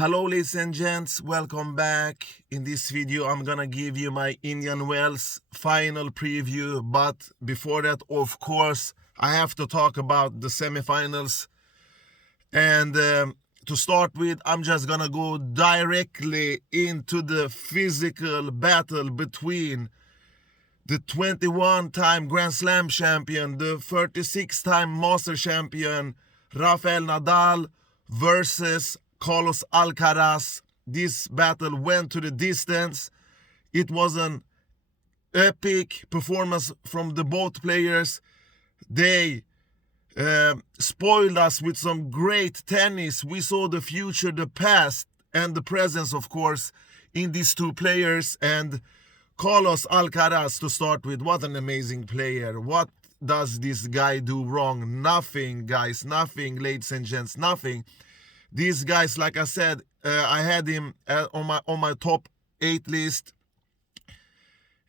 Hello ladies and gents, welcome back. In this video I'm gonna give you my Indian Wells final preview, but before that, of course, I have to talk about the semifinals. And to start with, I'm just gonna go directly into the physical battle between the 21-time Grand Slam champion, the 36-time Master champion Rafael Nadal versus Carlos Alcaraz. This battle went to the distance. It was an epic performance from the both players. They spoiled us with some great tennis. We saw the future, the past, and the presence, of course, in these two players. And Carlos Alcaraz, to start with, what an amazing player. What does this guy do wrong? Nothing, guys, nothing, ladies and gents, nothing. These guys, like I said, I had him on my top 8 list,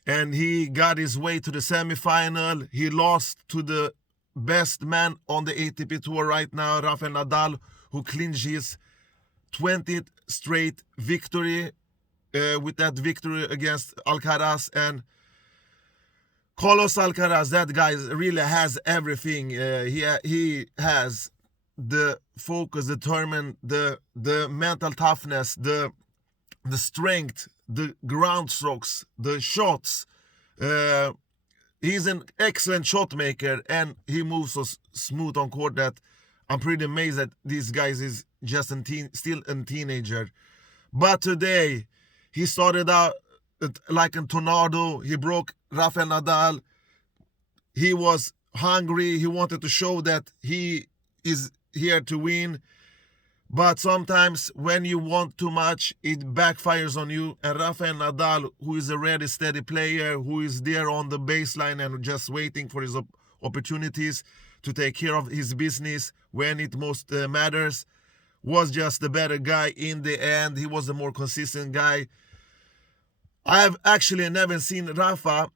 and he got his way to the semifinal. He lost to the best man on the ATP Tour right now, Rafael Nadal, who clinched his 20th straight victory with that victory against Alcaraz. And Carlos Alcaraz, that guy really has everything. He has the focus, determined, the mental toughness, the strength, the ground strokes, the shots. He's an excellent shot maker, and he moves so smooth on court that I'm pretty amazed that this guy is just still a teenager. But today, he started out like a tornado. He broke Rafael Nadal. He was hungry. He wanted to show that he is here to win. But sometimes when you want too much, it backfires on you. And Rafael Nadal, who is a ready, steady player, who is there on the baseline and just waiting for his opportunities to take care of his business when it most matters, was just the better guy in the end. He was the more consistent guy. I have actually never seen Rafa.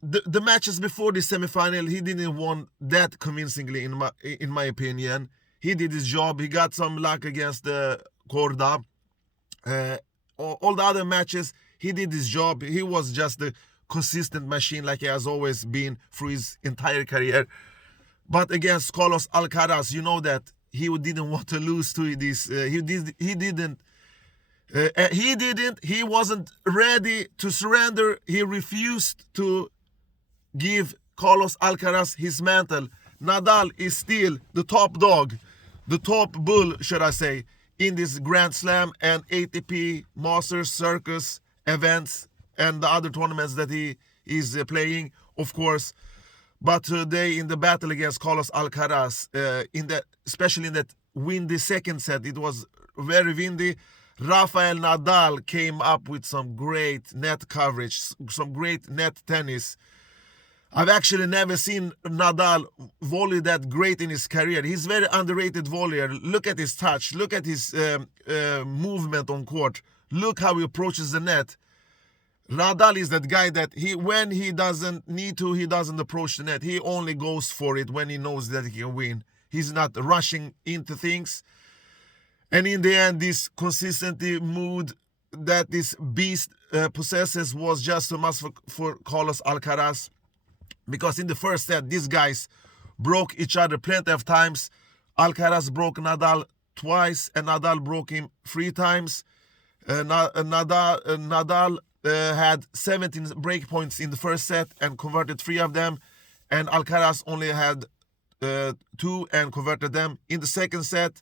The matches before the semifinal, he didn't won that convincingly in my opinion. He did his job. He got some luck against Korda. All the other matches, he did his job. He was just the consistent machine like he has always been through his entire career. But against Carlos Alcaraz, you know that he didn't want to lose to this. He wasn't ready to surrender. He refused to give Carlos Alcaraz his mantle. Nadal is still the top dog, the top bull, should I say, in this Grand Slam and ATP Masters Circus events and the other tournaments that he is playing, of course. But today in the battle against Carlos Alcaraz, especially in that windy second set, it was very windy. Rafael Nadal came up with some great net coverage, some great net tennis. I've actually never seen Nadal volley that great in his career. He's a very underrated volleyer. Look at his touch. Look at his movement on court. Look how he approaches the net. Nadal is that guy that when he doesn't need to, he doesn't approach the net. He only goes for it when he knows that he can win. He's not rushing into things. And in the end, this consistency mood that this beast possesses was just too much for Carlos Alcaraz. Because in the first set, these guys broke each other plenty of times. Alcaraz broke Nadal twice, and Nadal broke him 3 times. Nadal had 17 break points in the first set and converted 3 of them. And Alcaraz only had 2 and converted them. In the second set,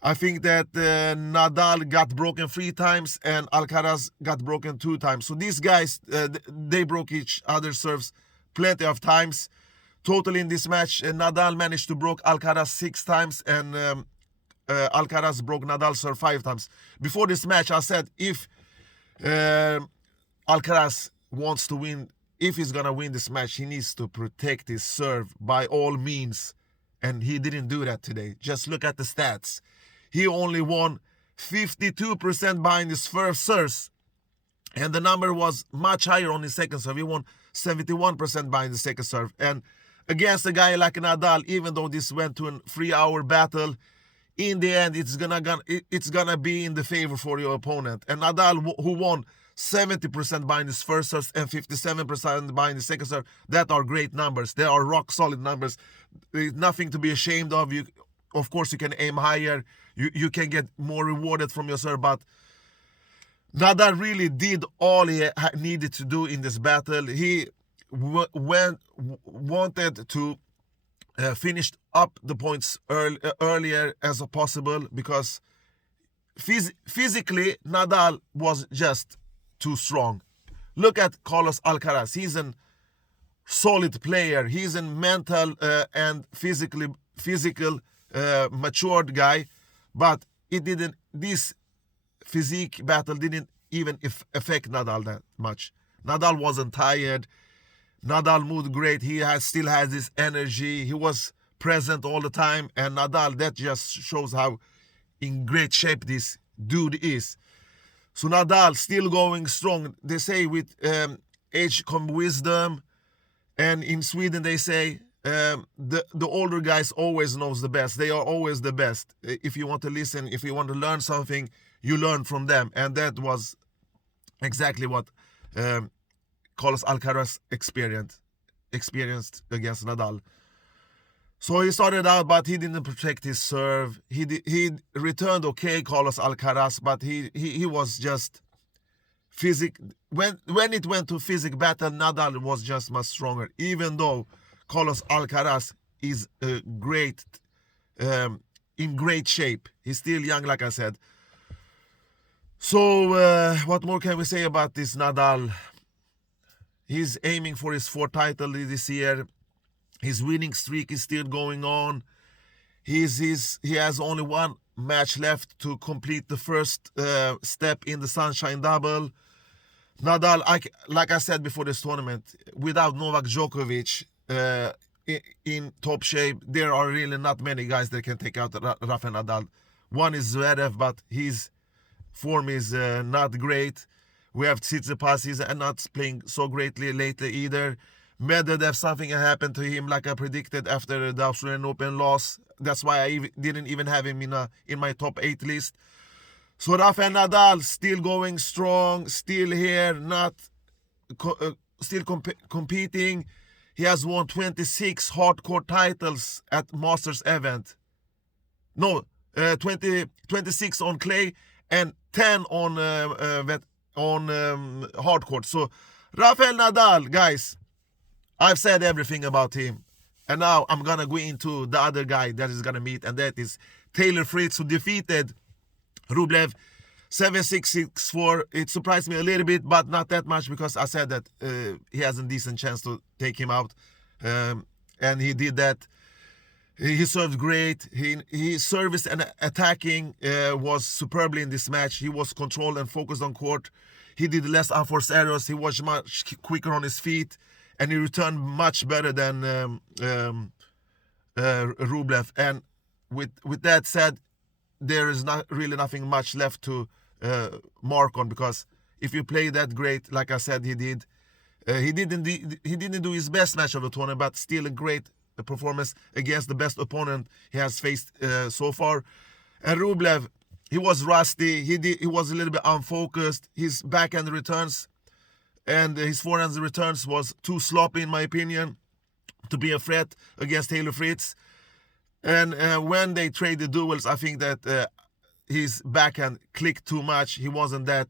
I think that Nadal got broken 3 times and Alcaraz got broken 2 times. So these guys, they broke each other's serves plenty of times. Total in this match, Nadal managed to broke Alcaraz 6 times and Alcaraz broke Nadal's serve 5 times. Before this match, I said if Alcaraz wants to win, if he's gonna win this match, he needs to protect his serve by all means. And he didn't do that today. Just look at the stats. He only won 52% behind his first serves. And the number was much higher on his second serve. He won 71% behind the second serve. And against a guy like Nadal, even though this went to a 3-hour battle, in the end, it's gonna be in the favor for your opponent. And Nadal, who won 70% behind his first serve and 57% behind his second serve, that are great numbers. They are rock solid numbers. There's nothing to be ashamed of. Of course, you can aim higher. You can get more rewarded from your serve, but Nadal really did all he needed to do in this battle. He wanted to finish up the points earlier as possible, because physically Nadal was just too strong. Look at Carlos Alcaraz. He's a solid player. He's a mental and physical matured guy, but this physique battle didn't even affect Nadal that much. Nadal wasn't tired. Nadal moved great. He still has this energy. He was present all the time. And Nadal, that just shows how in great shape this dude is. So Nadal still going strong. They say with age come wisdom. And in Sweden they say the older guys always knows the best. They are always the best. If you want to listen, if you want to learn something, you learn from them. And that was exactly what Carlos Alcaraz experienced against Nadal. So he started out, but he didn't protect his serve. He returned okay, Carlos Alcaraz, but he was just when it went to physical battle, Nadal was just much stronger. Even though Carlos Alcaraz is in great shape, he's still young, like I said. So what more can we say about this Nadal? He's aiming for his fourth title this year. His winning streak is still going on. He has only one match left to complete the first step in the Sunshine Double. Nadal, like I said before this tournament, without Novak Djokovic in top shape, there are really not many guys that can take out Rafael Nadal. One is Zverev, but his form is not great. We have Tsitsipas, he's not playing so greatly lately either. Medvedev, something happened to him like I predicted after the Australian Open loss. That's why I didn't even have him in my top 8 list. So Rafael Nadal still going strong, still here, still competing. He has won 26 hardcore titles at Masters event. No, 26 on clay and 10 on hardcore. So Rafael Nadal, guys, I've said everything about him. And now I'm going to go into the other guy that is going to meet, and that is Taylor Fritz, who defeated Rublev 7-6, 6-4. It surprised me a little bit, but not that much, because I said that he has a decent chance to take him out. And he did that. He served great. His service and attacking was superbly in this match. He was controlled and focused on court. He did less unforced errors. He was much quicker on his feet. And he returned much better than Rublev. And with that said, there is not really nothing much left to mark on, because if you play that great, like I said, he did. He didn't do his best match of the tournament, but still a great performance against the best opponent he has faced so far. And Rublev, he was rusty. He was a little bit unfocused. His backhand returns and his forehand returns was too sloppy, in my opinion, to be a threat against Taylor Fritz. And when they traded duels, I think that his backhand clicked too much. He wasn't that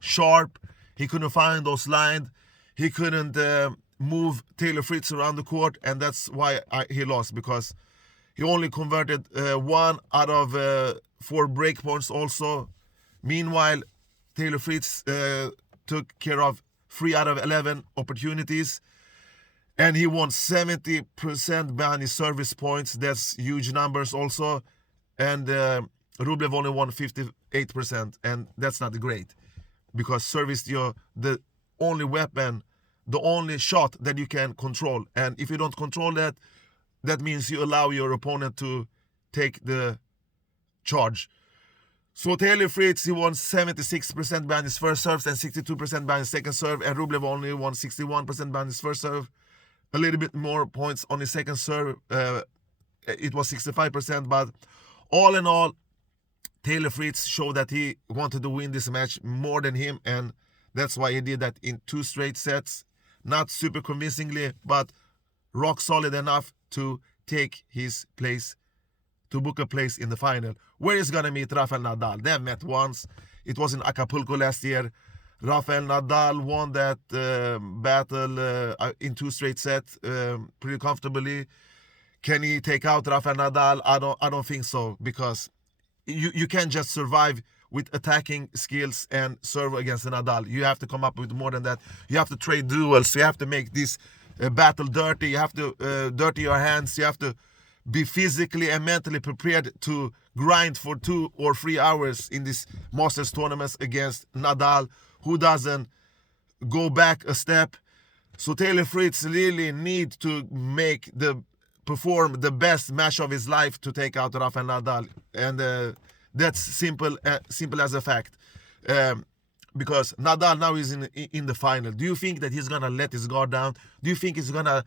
sharp. He couldn't find those lines. He couldn't move Taylor Fritz around the court, and that's why he lost, because he only converted 1 out of 4 break points also. Meanwhile, Taylor Fritz took care of 3 out of 11 opportunities, and he won 70% behind his service points. That's huge numbers also. And Rublev only won 58%, and that's not great, because service the only weapon, the only shot that you can control. And if you don't control that, that means you allow your opponent to take the charge. So Taylor Fritz, he won 76% behind his first serve and 62% behind his second serve, and Rublev only won 61% behind his first serve. A little bit more points on his second serve. It was 65%, but All in all, Taylor Fritz showed that he wanted to win this match more than him, and that's why he did that in 2 straight sets. Not super convincingly, but rock solid enough to take his place, to book a place in the final, where he's gonna meet Rafael Nadal. They have met once. It was in Acapulco last year. Rafael Nadal won that battle in 2 straight sets pretty comfortably. Can he take out Rafael Nadal? I don't think so, because you can't just survive with attacking skills and serve against Nadal. You have to come up with more than that. You have to trade duels. You have to make this battle dirty. You have to dirty your hands. You have to be physically and mentally prepared to grind for 2 or 3 hours in this Masters tournaments against Nadal, who doesn't go back a step. So Taylor Fritz really need to perform the best match of his life to take out Rafael Nadal, and that's simple as a fact. Because Nadal now is in the final. Do you think that he's gonna let his guard down? Do you think he's gonna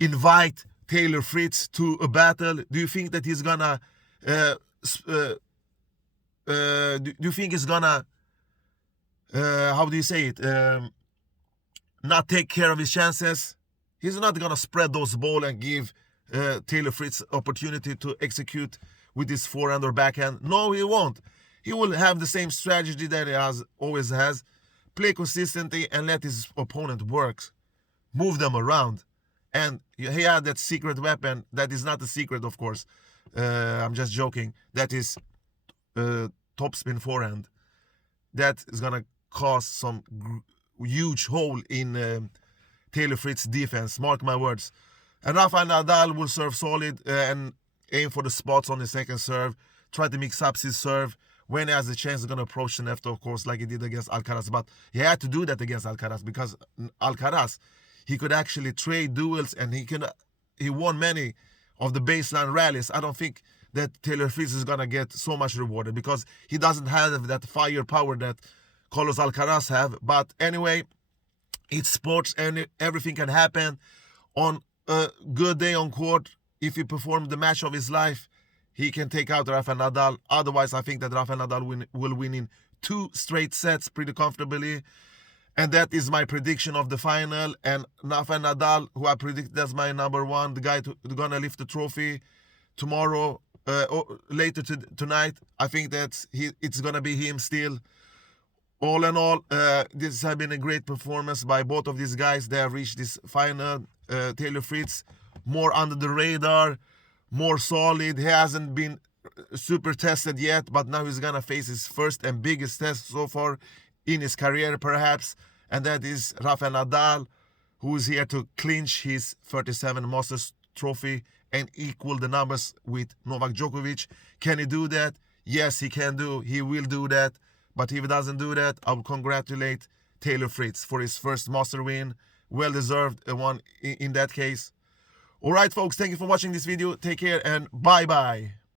invite Taylor Fritz to a battle? Do you think that he's gonna do you think he's gonna how do you say it, not take care of his chances? He's not gonna spread those balls and give Taylor Fritz opportunity to execute with his forehand or backhand. No, he won't. He will have the same strategy that he always has. Play consistently and let his opponent work. Move them around. And he had that secret weapon. That is not a secret, of course. I'm just joking. That is topspin forehand. That is going to cause some huge hole in Taylor Fritz's defense. Mark my words. And Rafael Nadal will serve solid and aim for the spots on the second serve. Try to mix up his serve. When he has the chance, he's going to approach the net, of course, like he did against Alcaraz. But he had to do that against Alcaraz, because Alcaraz, he could actually trade duels, and he won many of the baseline rallies. I don't think that Taylor Fritz is going to get so much rewarded, because he doesn't have that firepower that Carlos Alcaraz have. But anyway, it's sports and everything can happen. On a good day on court, if he performs the match of his life, he can take out Rafael Nadal. Otherwise, I think that Rafael Nadal will win in 2 straight sets pretty comfortably. And that is my prediction of the final. And Rafael Nadal, who I predict as my number 1, the guy gonna lift the trophy tomorrow, or later tonight. I think that it's gonna be him still. All in all, this has been a great performance by both of these guys. They have reached this final. Taylor Fritz, more under the radar, more solid. He hasn't been super tested yet, but now he's gonna face his first and biggest test so far in his career, perhaps, and that is Rafael Nadal, who is here to clinch his 37 Masters trophy and equal the numbers with Novak Djokovic. Can he do that? Yes, he can do. He will do that. But if he doesn't do that, I will congratulate Taylor Fritz for his first Master win. Well-deserved one in that case. All right, folks, thank you for watching this video. Take care and bye-bye.